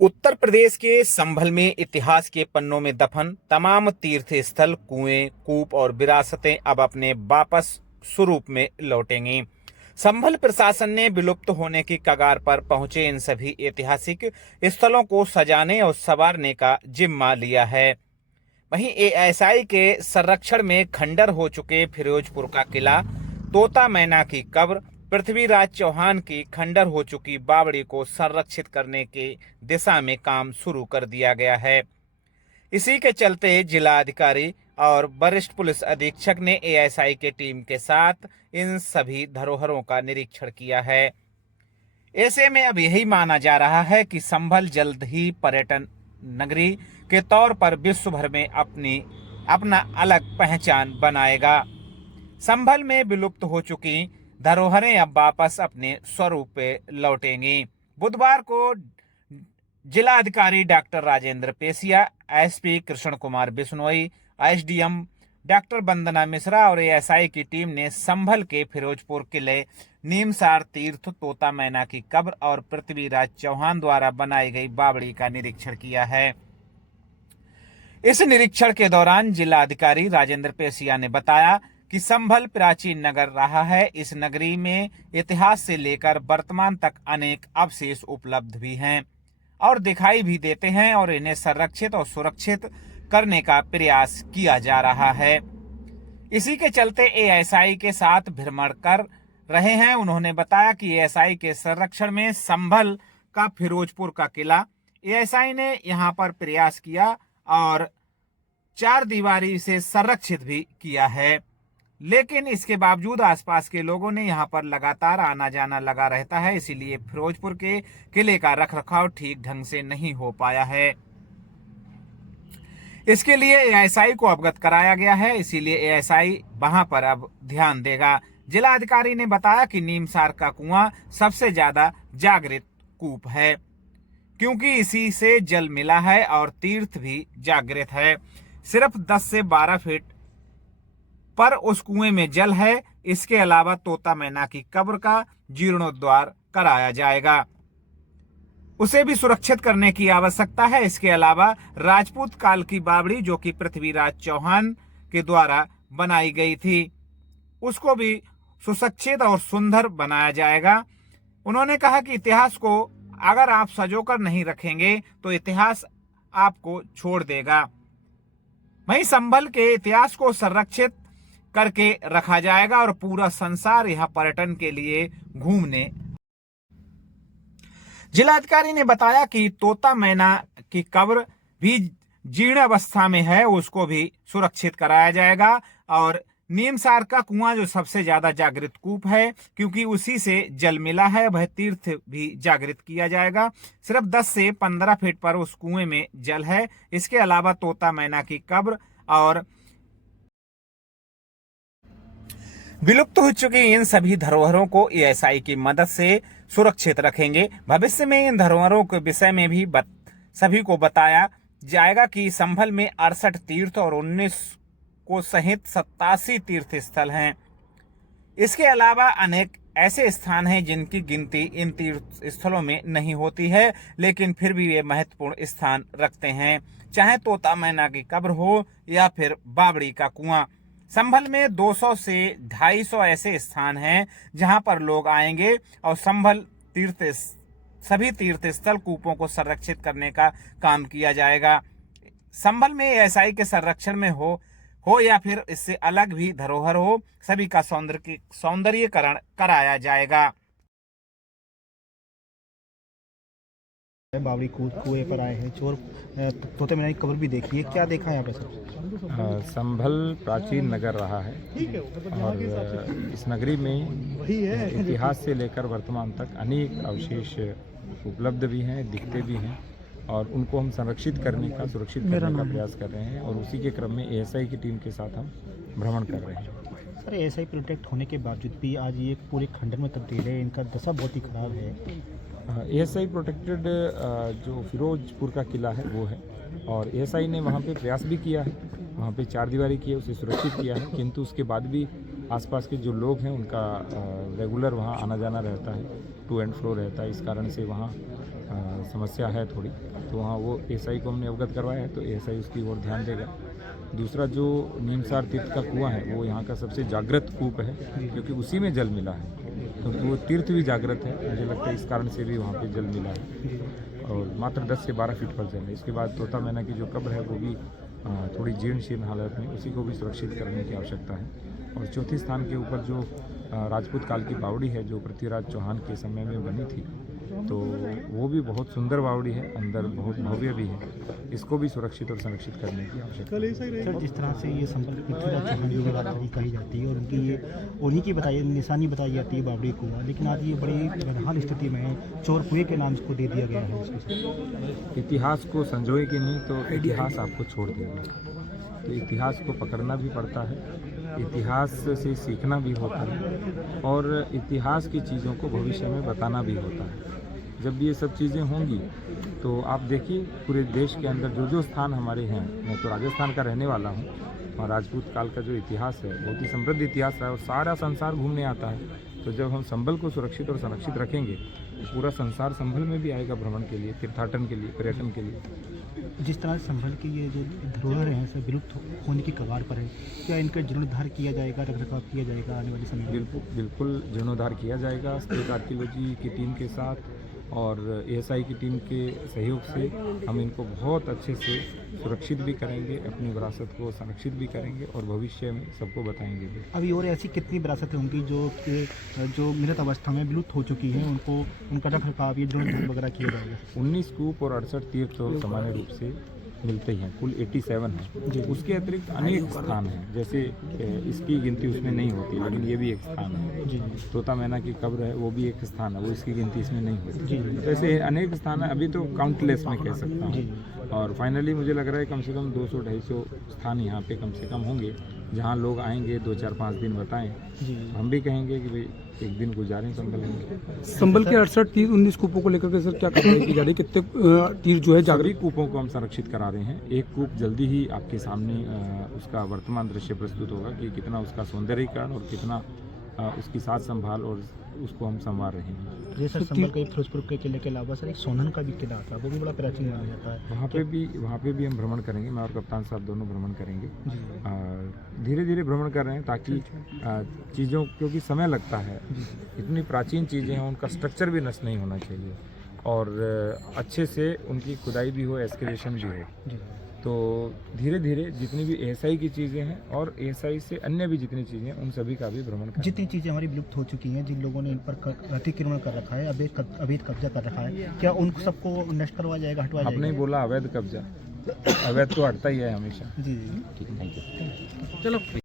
उत्तर प्रदेश के संभल में इतिहास के पन्नों में दफन तमाम तीर्थ स्थल, कुएं, कूप और विरासतें अब अपने वापस स्वरूप में लौटेंगी। संभल प्रशासन ने विलुप्त होने की कगार पर पहुंचे इन सभी ऐतिहासिक स्थलों को सजाने और संवारने का जिम्मा लिया है। वहीं एएसआई के संरक्षण में खंडर हो चुके फिरोजपुर का किला, तोता मैना की कब्र, पृथ्वीराज चौहान की खंडर हो चुकी बावड़ी को संरक्षित करने की दिशा में काम शुरू कर दिया गया है। इसी के चलते जिलाधिकारी और वरिष्ठ पुलिस अधीक्षक ने एएसआई के टीम के साथ इन सभी धरोहरों का निरीक्षण किया है। ऐसे में अब यही माना जा रहा है कि संभल जल्द ही पर्यटन नगरी के तौर पर विश्व भर में अपना अलग पहचान बनाएगा। संभल में विलुप्त हो चुकी धरोहरें अब वापस अपने स्वरूप पे लौटेंगी। बुधवार को जिलाधिकारी doctor Rajendra Pesia, SP Krishna Kumar Bishnoi, SDM doctor Vandana Mishra और एएसआई की टीम ने संभल के फिरोजपुर किले, नीमसार तीर्थ, तोता मैना की कब्र और पृथ्वीराज चौहान द्वारा बनाई गई बावड़ी का निरीक्षण किया है। इस निरीक्षण के दौरान जिलाधिकारी राजेंद्र पेसिया ने बताया कि संभल प्राचीन नगर रहा है। इस नगरी में इतिहास से लेकर वर्तमान तक अनेक अवशेष उपलब्ध भी हैं और दिखाई भी देते हैं और इन्हें संरक्षित और सुरक्षित करने का प्रयास किया जा रहा है। इसी के चलते एएसआई के साथ भ्रमण कर रहे हैं। उन्होंने बताया कि एएसआई के संरक्षण में संभल का फिरोजपुर का किला, एएसआई ने यहां पर प्रयास किया और चार दीवारी से संरक्षित भी किया है, लेकिन इसके बावजूद आसपास के लोगों ने यहां पर लगातार आना जाना लगा रहता है। इसीलिए फिरोजपुर के किले का रखरखाव ठीक ढंग से नहीं हो पाया है। इसके लिए एएसआई को अवगत कराया गया है, इसीलिए एएसआई वहां पर अब ध्यान देगा। जिलाधिकारी ने बताया कि नीमसार का कुआं सबसे ज्यादा जागृत कूप है, क्योंकि इसी से जल मिला है और तीर्थ भी जागृत है। सिर्फ 10 से 12 फीट पर उस कुएं में जल है। इसके अलावा तोता मैना की कब्र का जीर्णोद्धार कराया जाएगा, उसे भी सुरक्षित करने की आवश्यकता है। इसके अलावा राजपूत काल की बावड़ी, जो कि पृथ्वीराज चौहान के द्वारा बनाई गई थी, उसको भी सुसज्जित और सुंदर बनाया जाएगा। उन्होंने कहा कि इतिहास को अगर आप सजोकर नहीं रखेंगे तो इतिहास आपको छोड़ देगा। वहीं संभल के इतिहास को संरक्षित करके रखा जाएगा और पूरा संसार यहां पर्यटन के लिए घूमने। जिलाधिकारी ने बताया कि तोता मैना की कब्र भी जीर्ण अवस्था में है, उसको भी सुरक्षित कराया जाएगा। और नीमसार का कुआं जो सबसे ज्यादा जागृत कूप है, क्योंकि उसी से जल मिला है, वह तीर्थ भी जागृत किया जाएगा। सिर्फ 10 से 15 फीट पर उस कुएं में जल है। इसके अलावा तोता मैना की कब्र और विलुप्त हो चुकी इन सभी धरोहरों को एएसआई की मदद से सुरक्षित रखेंगे। भविष्य में इन धरोहरों के विषय में भी सभी को बताया जाएगा कि संभल में 68 तीर्थ और 19 को सहित 87 तीर्थ स्थल हैं। इसके अलावा अनेक ऐसे स्थान हैं जिनकी गिनती इन तीर्थ स्थलों में नहीं होती है, लेकिन फिर भी ये महत्वपूर्ण स्थान रखते हैं, चाहे तोता मैना की कब्र हो या फिर बावड़ी का कुआं। संभल में 200 से 250 ऐसे स्थान हैं जहां पर लोग आएंगे और संभल सभी तीर्थ स्थल कूपों को संरक्षित करने का काम किया जाएगा। संभल में एएसआई के संरक्षण में हो या फिर इससे अलग भी धरोहर हो, सभी का सौंदर्यीकरण कराया जाएगा। बावड़ी कुएं पर आए हैं, चोर तोते मैना की कब्र भी देखी है, क्या देखा है यहाँ पे सर? संभल प्राचीन नगर रहा है और इस नगरी में इतिहास से लेकर वर्तमान तक अनेक अवशेष उपलब्ध भी हैं, दिखते भी हैं और उनको हम संरक्षित करने का, सुरक्षित करने का प्रयास कर रहे हैं और उसी के क्रम में एएसआई की टीम के साथ हम भ्रमण कर रहे हैं। सर, एएसआई प्रोटेक्ट होने के बावजूद भी आज ये पूरे खंडर में तब्दील है, इनका दशा बहुत ही खराब है। एएसआई प्रोटेक्टेड जो फिरोजपुर का किला है वो है और एएसआई ने वहाँ पे प्रयास भी किया है, वहाँ पे चार दीवारी की है, उसे सुरक्षित किया है, किंतु उसके बाद भी आसपास के जो लोग हैं उनका रेगुलर वहाँ आना जाना रहता है, टू एंड फ्रो रहता है। इस कारण से वहाँ समस्या है थोड़ी, तो वहाँ वो एएसआई को हमने अवगत करवाया है, तो एएसआई उसकी ओर ध्यान देगा। दूसरा जो नीमसार तीर्थ का कुआं है वो यहाँ का सबसे जागृत कूप है, क्योंकि उसी में जल मिला है, क्योंकि वो तीर्थ भी जागृत है, मुझे लगता है इस कारण से भी वहाँ पे जल मिला है। और मात्र 10 से 12 फीट पर जल है। इसके बाद तोता मैना की जो कब्र है वो भी थोड़ी जीर्ण शीर्ण हालत में, उसी को भी सुरक्षित करने की आवश्यकता है। और चौथी स्थान के ऊपर जो राजपूत काल की बावड़ी है जो पृथ्वीराज चौहान के समय में बनी थी, तो वो भी बहुत सुंदर बावड़ी है, अंदर बहुत भव्य भी है, इसको भी सुरक्षित और संरक्षित करने की आवश्यकता है। सर, जिस तरह से ये संभल पृथ्वीराज चौहान की राजधानी कही जाती है और उनकी ये उन्हीं की निशानी बताई जाती है बावड़ी कुआं, लेकिन आज ये बड़ी बदहाल स्थिति में है, चोर कुएं के नाम इसको दे दिया गया है। इतिहास को संजोएगी नहीं तो इतिहास आपको छोड़ देगा, तो इतिहास को पकड़ना भी पड़ता है, इतिहास से सीखना भी होता है और इतिहास की चीज़ों को भविष्य में बताना भी होता है। जब ये सब चीज़ें होंगी तो आप देखिए पूरे देश के अंदर जो जो स्थान हमारे हैं, मैं तो राजस्थान का रहने वाला हूँ और राजपूत काल का जो इतिहास है बहुत ही समृद्ध इतिहास है और सारा संसार घूमने आता है। तो जब हम संभल को सुरक्षित और संरक्षित रखेंगे तो पूरा संसार संभल में भी आएगा भ्रमण के लिए, तीर्थाटन के लिए, पर्यटन के लिए। जिस तरह संभल की ये जो धरोहर हैं सब विलुप्त होने की कगार पर है, क्या इनका जीर्णोद्धार किया जाएगा, रखरखाव किया जाएगा आने वाले समय में? बिल्कुल जीर्णोद्धार किया जाएगा स्टेट आर्कियोलॉजी की टीम के साथ और एएसआई की टीम के सहयोग से हम इनको बहुत अच्छे से सुरक्षित भी करेंगे, अपनी विरासत को संरक्षित भी करेंगे और भविष्य में सबको बताएंगे भी। अभी और ऐसी कितनी विरासतें होंगी जो मृत अवस्था में विलुप्त हो चुकी हैं, उनका रखरखाव ये जीर्णोद्धार वगैरह किया जाएगा? 19 कूप और 68 तीर्थ सामान्य रूप से मिलते हैं, कुल 87 है। उसके अतिरिक्त अनेक स्थान हैं, जैसे इसकी गिनती उसमें नहीं होती लेकिन ये भी एक स्थान है। तोता मैना की कब्र है वो भी एक स्थान है, वो इसकी गिनती इसमें नहीं होती। तो ऐसे अनेक स्थान है, अभी तो काउंटलेस में कह सकता हूँ। और फाइनली मुझे लग रहा है कम से कम 200-250 स्थान यहाँ पे कम से कम होंगे जहाँ लोग आएंगे 2-4-5 दिन बताएं, हम भी कहेंगे कि भाई एक दिन गुजारें संभल में। संभल के 68 तीर 19 कूपों को लेकर के सर क्या कार्रवाई की जा रही है? कितने तीर जो है जागृत कूपों को हम संरक्षित करा रहे हैं। एक कूप जल्दी ही आपके सामने उसका वर्तमान दृश्य प्रस्तुत होगा कि कितना उसका सौंदर्यीकरण और कितना उसकी साज संभाल और उसको हम संवार रहे हैं। ये सर संभल के फिरोजपुर के किले के अलावा सर एक सोनन का भी किला था, वो भी बड़ा प्राचीन माना जाता है। वहाँ पे भी हम भ्रमण करेंगे, मैं और कप्तान साहब दोनों भ्रमण करेंगे। धीरे धीरे भ्रमण कर रहे हैं ताकि चीज़ों, क्योंकि समय लगता है, इतनी प्राचीन चीज़ें हैं उनका स्ट्रक्चर भी नष्ट नहीं होना चाहिए और अच्छे से उनकी खुदाई भी हो, एक्सकेवेशन भी हो। तो धीरे धीरे जितनी भी एएसआई की चीज़ें हैं और एएसआई से अन्य भी जितनी चीज़ें हैं उन सभी का भी भ्रमण करें। जितनी चीज़ें हमारी विलुप्त हो चुकी हैं, जिन लोगों ने इन पर अतिक्रमण कर रखा है, अवैध कब्जा कर रखा है, क्या उन सबको नष्ट करवाया जाएगा, हटवाया जाएगा? आपने बोला अवैध कब्जा, अवैध तो हटता ही है हमेशा। जी ठीक है, थैंक यू। चलो।